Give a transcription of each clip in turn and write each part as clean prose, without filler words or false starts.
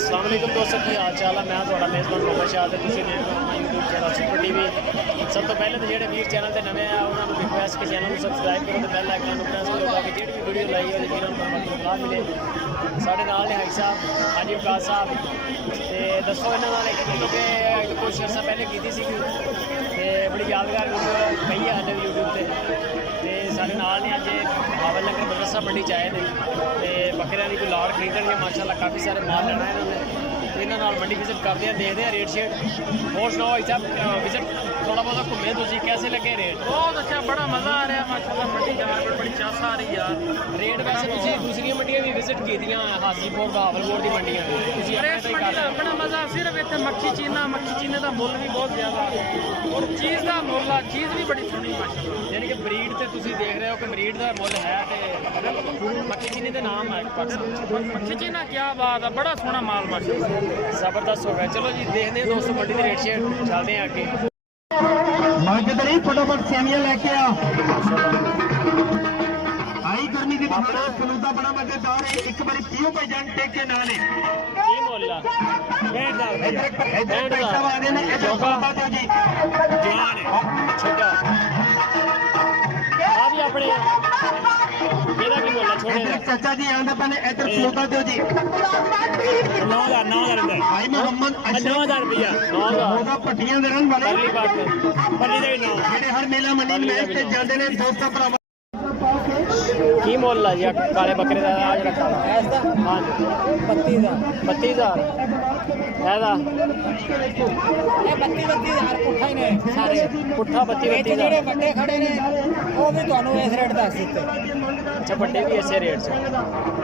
अस्सलाम वालेकुम दोस्तों, की हाल चाल है। मैं थोड़ा मेज़बान मोहम्मद शाह ते तुसीं देख रहे हो यूट्यूब चैनल सुपर टीवी। सब तो पहले तो जेडे वीर चैनल ते नवे आ उन्होंने रिक्वेस्ट के चैनल को सबसक्राइब करो तो बेल आइकन प्रेस करो ताकि जेडी भी वीडियो लाई हो वीरों को मतलब मिले। साढ़े नाल ने हाई साहब हाजी वकास साहब ते दसो इन्हां नाल क्योंकि कुछ अर्सा पहले की सी ते बड़ी यादगार वीडियो पई है हाले यूट्यूब ते साढ़े नाल ने अज बाबल नगर मदरसा मंडी च आए थे तो बकरियां की कोई लाड़ खरीदणगे माशाल्लाह काफ़ी सारे माल लेना है इन्होंने इन्होंने मंडी विजिट करते हैं देखते हैं रेट शेट। और सुनाओ भाई साहब विजिट थोड़ा बहुत घूमे तुम कैसे लगे रेट? बहुत अच्छा, बड़ा मज़ा आ रहा है माशाल्लाह। मंडी जाने पर बड़ी चास आ रही यार। रेट वैसे तुम दूसरी मंडियां भी विजिट की हाजीपुर बहावलपुर की मंडियां बड़ा मज़ा सिर्फ इतने मक्खी चीने का मुल भी बहुत ज़्यादा और चीज़ का मुल चीज़ भी बड़ी सोहनी माशाल्लाह। यानी कि ब्रीड से तुम देख रहे हो कि ब्रीड का मुल है मक्खी चीनी का नाम है मक्खी चीना, क्या बात है, बड़ा सोहना माल माशाल्लाह, जबरदस्त हो गया। चलो जी देखते हैं दोस्तों मंडी के रेट शेट, चलते हैं आगे। फटाफट सेवियां लेके आई गर्मी की बड़ा फलूदा बड़ा मजेदार है। एक बारी पियो भाई जान टेक के नाले चाचा जी आंदा पहले इधर फलूदा दो जी 9,000 भाई मोहम्मद 9,000 रुपया पट्टियां दे रहन वाले जेडे हर मेला मंडी में ते जांदे ने दोस्तां भरावां की मोल ला जी काले बकरे का आज रखा हाँ 32,000 ऐसा 32,000 पुट्ठा ही ने सारे पुट्ठा 32,000 ਜਿਹੜੇ ਵੱਡੇ ਖੜੇ ਨੇ ਉਹ ਵੀ ਤੁਹਾਨੂੰ ਇਸ ਰੇਟ ਦੱਸ ਦਿੱਤੇ। अच्छा बड़े भी ऐसे रेट से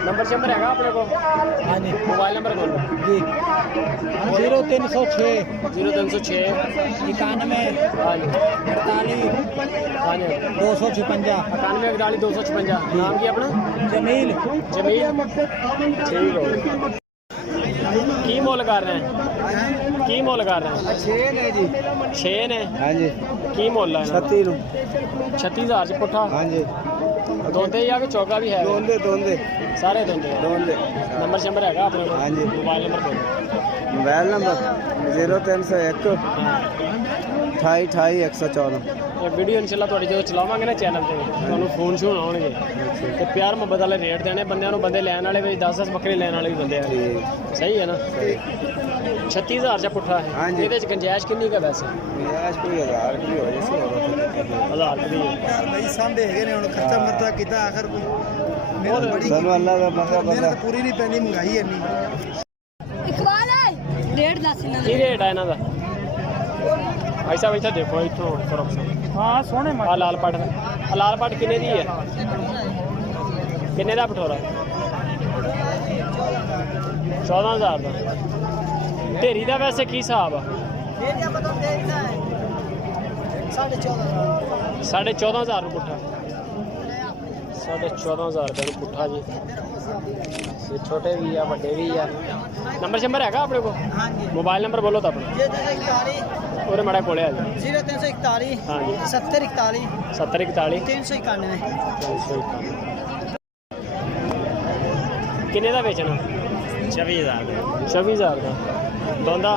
नंबर शंबर है अपने को? हाँ जी मोबाइल नंबर बोलो जी 0306 0306 91 हाँ जी 48 हाँ जी 256 91 41 256। नाम की अपना? जमील जमील ठीक हो की मोल कर रहे हैं? की मोल कर रहे हैं? 6 ने जी 6 ने हाँ जी की मोल है? 36,000 च पुट्ठा हाँ जी दोंदे या कि चौका भी है? दोंदे सारे दोंदे नंबर शंबर है अपने को? हाँ जी मोबाइल नंबर बोलो मोबाइल नंबर 0301 28 114। ये वीडियो इंशाल्लाह थोड़ी जो चलावांगे ना चैनल पे ਤੁਹਾਨੂੰ ਫੋਨ ਸ਼ੋਨ ਆਉਣਗੇ ਤੇ ਪਿਆਰ ਮੁਹੱਬਤ ਵਾਲੇ ਰੇਟ ਦੇਣੇ ਬੰਦਿਆਂ ਨੂੰ, ਬੰਦੇ ਲੈਣ ਵਾਲੇ ਵੀ 10-10 ਬੱਕਰੇ ਲੈਣ ਵਾਲੇ ਵੀ ਬੰਦੇ ਆ। ਸਹੀ ਹੈ ਨਾ? 36,000 ਚ ਪੁੱਠਾ ਹੈ। ਇਹਦੇ ਚ ਗੁੰਜਾਇਸ਼ ਕਿੰਨੀ ਕਾ ਵੈਸੇ? ਗੁੰਜਾਇਸ਼ ਕੋਈ 1000 ਕੀ ਹੋ ਜਾਏ 1000 ਦੀ ਬਈ ਸਾਹਮਣੇ ਹੈਗੇ ਨੇ। ਹੁਣ ਖਰਚਾ ਮਰਦਾ ਕੀਤਾ ਆਖਰ ਕੋਈ ਸਾਨੂੰ ਅੱਲਾ ਦਾ ਮਸਾ ਬੰਦਾ ਪੂਰੀ ਨਹੀਂ ਪੈਂਦੀ ਮਹਿੰਗਾਈ ਇੰਨੀ। ਇਕਬਾਲ ਹੈ ਰੇਟ ਦੱਸ ਇਹਨਾਂ ਕੀ ਰੇਟ ਹੈ ਇਹਨਾਂ ਦਾ? ਭਾਈ ਸਾਹਿਬ ਇੱਥੇ ਦੇਖੋ ਇੱਥੋਂ ਫਰਕ हाँ सोहने ਆ ਲਾਲ ਪੱਟ ਕਿੰਨੇ ਦੀ ਹੈ? ਕਿੰਨੇ ਦਾ ਪਠੋਰਾ? 14,000 ਦਾ। ਢੇਰੀ ਦਾ ਵੈਸੇ ਕੀ ਹਿਸਾਬ ਆ? 14,500 ਨੂੰ ਪੁੱਠਾ 14,500 ਰੁਪਏ ਨੂੰ ਪੁੱਠਾ ਜੀ। ये छोटे भी है बड़े भी है। नंबर शंबर है अपने को? मोबाइल नंबर बोलो तो अपना और माड़ा कोले आ जाए 0341 हाँ जी 7041 7041 391। किन्ने का बेचना? 24,000 का दोंदा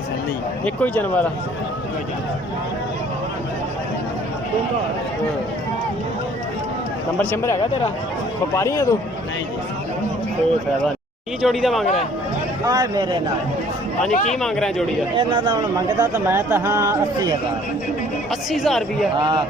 तसल्ली एको ही जानवर नंबर शंबर है तेरा? व्यापारी है तू? नहीं जी कोई फायदा नहीं। जोड़ी का मांग रहा है? आ मेरे नाल हाँ जी की मांग रहे हैं जोड़ी का? ਇਹਨਾਂ ਦਾ ਹੁਣ ਮੰਗਦਾ ਤਾਂ ਮੈਂ ਤਾਂ ਹਾਂ 80,000 80,000 रुपया। ਹਾਂ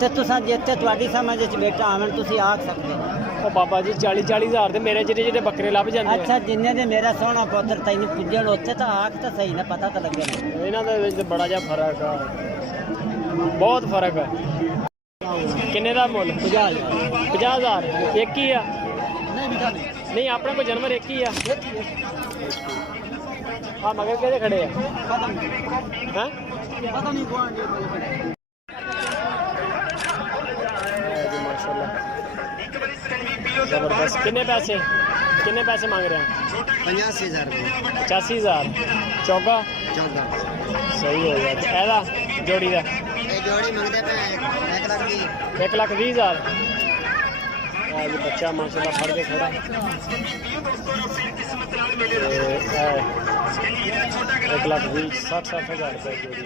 ਤੇ ਤੁਸੀਂ ਜਿੱਥੇ ਤੁਹਾਡੀ ਸਮਝ ਵਿੱਚ ਬੇਟਾ ਆਵਣ ਤੁਸੀਂ ਆਖ ਸਕਦੇ ਹੋ। ਉਹ ਬਾਬਾ ਜੀ 40,000 ਦੇ ਮੇਰੇ ਜਿਹੜੇ ਬੱਕਰੇ ਲੱਭ ਜਾਂਦੇ ਅੱਛਾ ਜਿੰਨੇ ਦੇ ਮੇਰਾ ਸੋਹਣਾ ਪੁੱਤਰ ਤੈਨੂੰ ਪੁੱਜਣ ਉੱਥੇ ਤਾਂ ਆਖ ਤਾਂ ਸਹੀ ਨਾ ਪਤਾ ਤਾਂ ਲੱਗੇ ਨਾ। ਇਹਨਾਂ ਦੇ ਵਿੱਚ ਬੜਾ ਜਿਹਾ ਫਰਕ ਆ, ਬਹੁਤ ਫਰਕ ਹੈ। ਕਿੰਨੇ ਦਾ ਮੁੱਲ? 50,000 ਇੱਕ ਹੀ ਆ? नहीं अपने को जानवर एक ही है। हाँ मगर कैसे खड़े हैं? माशाल्लाह जबरदस्त। कितने पैसे मांग रहे हैं? 85,000 85,000 चौका 14 सही हो गया। ऐसा जोड़ी का जोड़ी मंगते पे 1,20,000। बच्चा माशाल्लाह फड़ के खड़ा। मेले ਤੇ 1,20,60,000 ਰੁਪਏ ਜੋੜੀ।